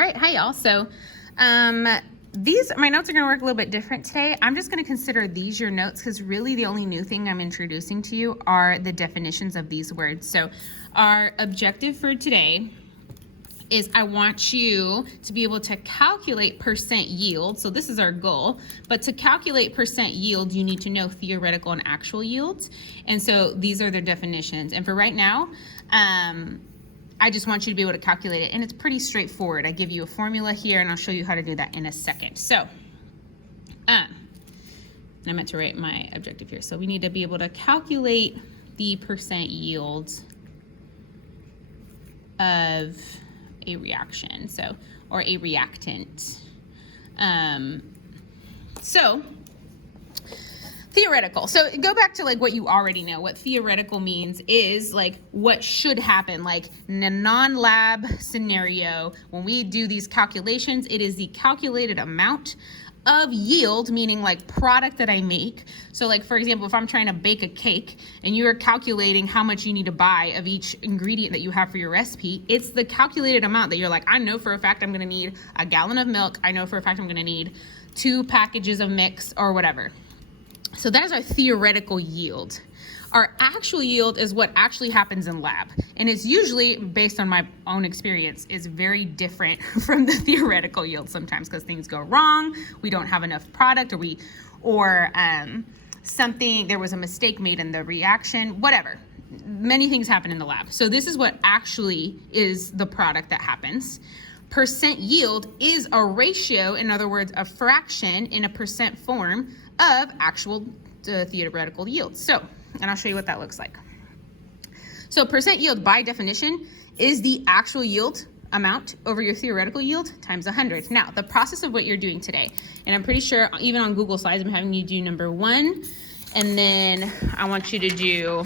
All right, hi y'all. So my notes are gonna work a little bit different today. I'm just gonna consider these your notes because really the only new thing I'm introducing to you are the definitions of these words. So our objective for today is I want you to be able to calculate percent yield. So this is our goal, but to calculate percent yield, you need to know theoretical and actual yields. And so these are the definitions. And for right now, I just want you to be able to calculate it, and it's pretty straightforward. I give you a formula here, and I'll show you how to do that in a second. So, I meant to write my objective here. So we need to be able to calculate the percent yield of a reaction, or a reactant. Theoretical. So go back to like what you already know. What theoretical means is like what should happen. Like in a non-lab scenario, when we do these calculations, it is the calculated amount of yield, meaning like product that I make. So like, for example, if I'm trying to bake a cake and you're calculating how much you need to buy of each ingredient that you have for your recipe, it's the calculated amount that you're like, I know for a fact I'm gonna need a gallon of milk. I know for a fact I'm gonna need 2 packages of mix or whatever. So that is our theoretical yield. Our actual yield is what actually happens in lab. And it's usually, based on my own experience, is very different from the theoretical yield sometimes because things go wrong, we don't have enough product, or there was a mistake made in the reaction, whatever. Many things happen in the lab. So this is what actually is the product that happens. Percent yield is a ratio, in other words, a fraction in a percent form of actual theoretical yield. So, and I'll show you what that looks like. So percent yield by definition is the actual yield amount over your theoretical yield times 100. Now, the process of what you're doing today, and I'm pretty sure even on Google Slides, I'm having you do number 1, and then I want you to do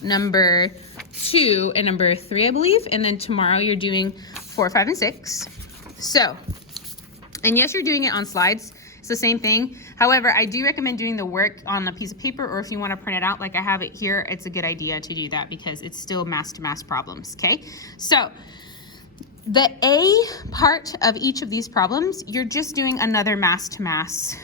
number 2 and number 3, I believe, and then tomorrow you're doing 4, 5, and 6. So, and yes, you're doing it on slides. It's the same thing. However, I do recommend doing the work on a piece of paper, or if you want to print it out like I have it here, it's a good idea to do that because it's still mass-to-mass problems, okay? So the A part of each of these problems, you're just doing another mass-to-mass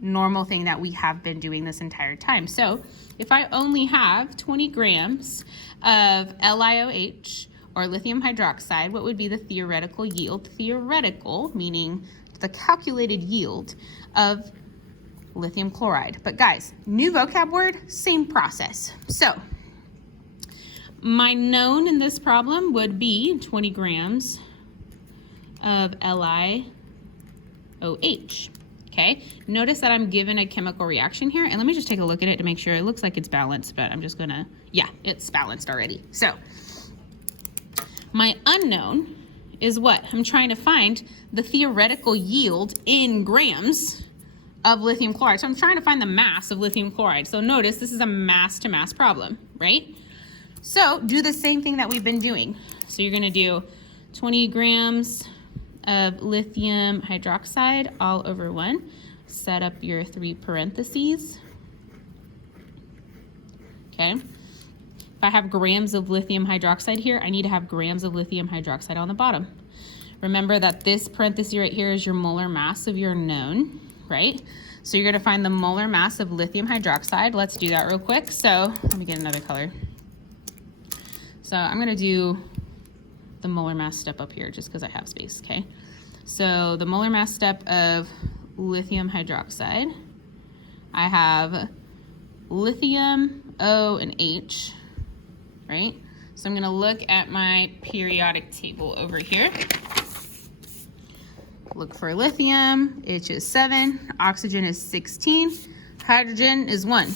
normal thing that we have been doing this entire time. So if I only have 20 grams of LiOH, or lithium hydroxide, what would be the theoretical yield? Theoretical, meaning the calculated yield of lithium chloride. But guys, new vocab word, same process. So my known in this problem would be 20 grams of LiOH. Okay, notice that I'm given a chemical reaction here, and let me just take a look at it to make sure. It looks like it's balanced, but I'm just gonna, yeah, it's balanced already. So my unknown is what? I'm trying to find the theoretical yield in grams of lithium chloride. So I'm trying to find the mass of lithium chloride. So notice this is a mass-to-mass problem, right? So do the same thing that we've been doing. So you're gonna do 20 grams of lithium hydroxide all over 1. Set up your 3 parentheses, okay? If I have grams of lithium hydroxide here, I need to have grams of lithium hydroxide on the bottom. Remember that this parenthesis right here is your molar mass of your known, right? So you're gonna find the molar mass of lithium hydroxide. Let's do that real quick. So let me get another color. So I'm gonna do the molar mass step up here just because I have space, okay? So the molar mass step of lithium hydroxide, I have lithium, O, and H, right? So I'm gonna look at my periodic table over here. Look for lithium, H is 7, oxygen is 16, hydrogen is 1.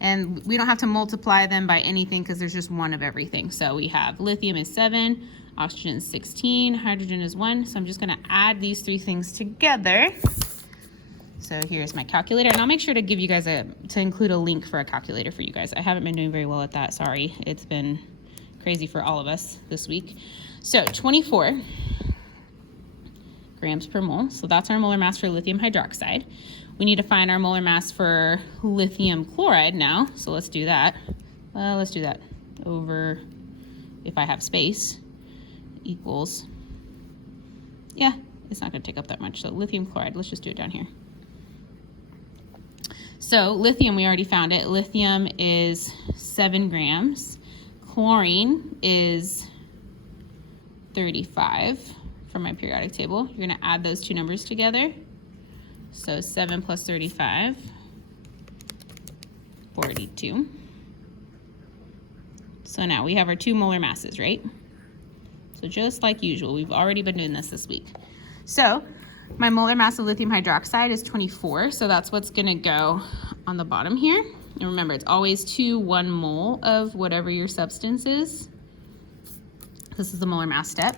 And we don't have to multiply them by anything because there's just 1 of everything. So we have lithium is 7, oxygen is 16, hydrogen is 1. So I'm just gonna add these 3 things together. So here's my calculator, and I'll make sure to give you guys to include a link for a calculator for you guys. I haven't been doing very well at that, sorry. It's been crazy for all of us this week. So 24 grams per mole. So that's our molar mass for lithium hydroxide. We need to find our molar mass for lithium chloride now. So let's do that. Let's do that over, if I have space, equals Yeah, it's not going to take up that much. So lithium chloride, let's just do it down here. So lithium, we already found it. Lithium is 7 grams. Chlorine is 35 from my periodic table. You're going to add those two numbers together. So 7 plus 35, 42. So now we have our 2 molar masses, right? So just like usual, we've already been doing this week. So my molar mass of lithium hydroxide is 24, so that's what's gonna go on the bottom here. And remember, it's always 2 1 mole of whatever your substance is. This is the molar mass step.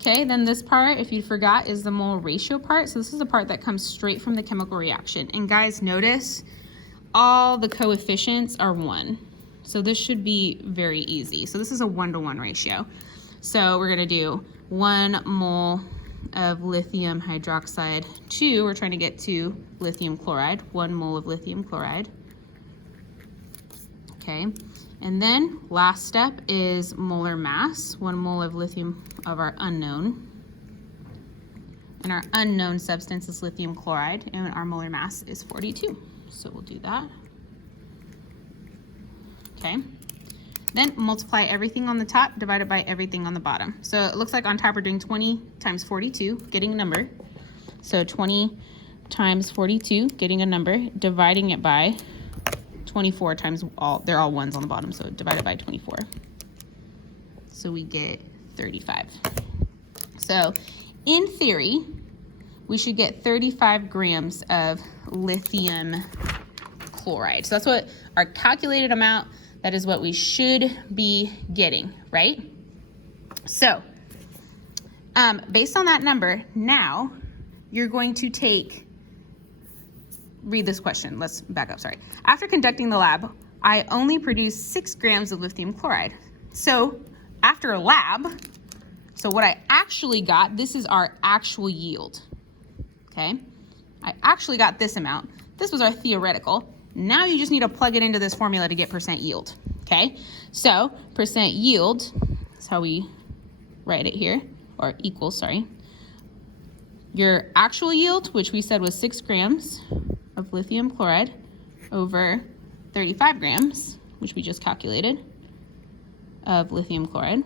Okay, then this part, if you forgot, is the mole ratio part. So this is the part that comes straight from the chemical reaction. And guys, notice all the coefficients are 1. So this should be very easy. So this is a 1-to-1 ratio. So we're gonna do 1 mole of lithium hydroxide to, we're trying to get to lithium chloride, 1 mole of lithium chloride. Okay, and then last step is molar mass, 1 mole of lithium of our unknown. And our unknown substance is lithium chloride, and our molar mass is 42. So we'll do that. Okay. Then multiply everything on the top divided by everything on the bottom. So it looks like on top we're doing 20 times 42, getting a number. So 20 times 42, getting a number, dividing it by 24 times they're all ones on the bottom, so divided by 24. So we get 35. So in theory, we should get 35 grams of lithium chloride. So that's what our calculated amount, that is what we should be getting, right? So based on that number, now you're going to read this question. Let's back up, sorry. After conducting the lab, I only produced 6 grams of lithium chloride. So after a lab, so what I actually got, this is our actual yield, okay? I actually got this amount. This was our theoretical. Now you just need to plug it into this formula to get percent yield, okay? So percent yield, that's how we write it here, or equals, sorry. Your actual yield, which we said was 6 grams of lithium chloride over 35 grams, which we just calculated, of lithium chloride,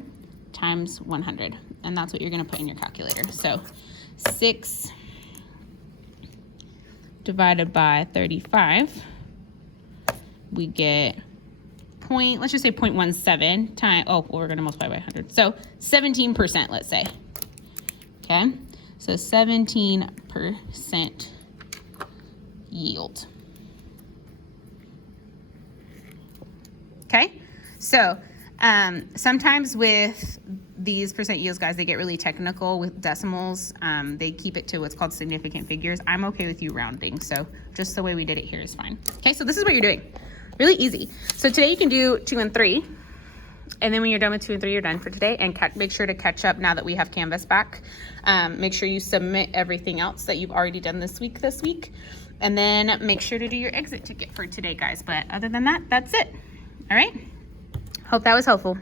times 100. And that's what you're gonna put in your calculator. So 6 divided by 35, we get let's just say 0.17 times, oh, well, we're gonna multiply by 100. So 17%, let's say, okay? So 17% yield. Okay, so sometimes with these percent yields, guys, they get really technical with decimals. They keep it to what's called significant figures. I'm okay with you rounding, so just the way we did it here is fine. Okay, so this is what you're doing. Really easy. So today you can do 2 and 3, and then when you're done with 2 and 3, you're done for today. And make sure to catch up now that we have Canvas back. Make sure you submit everything else that you've already done this week, and then make sure to do your exit ticket for today, guys. But other than that, that's it. All right. Hope that was helpful.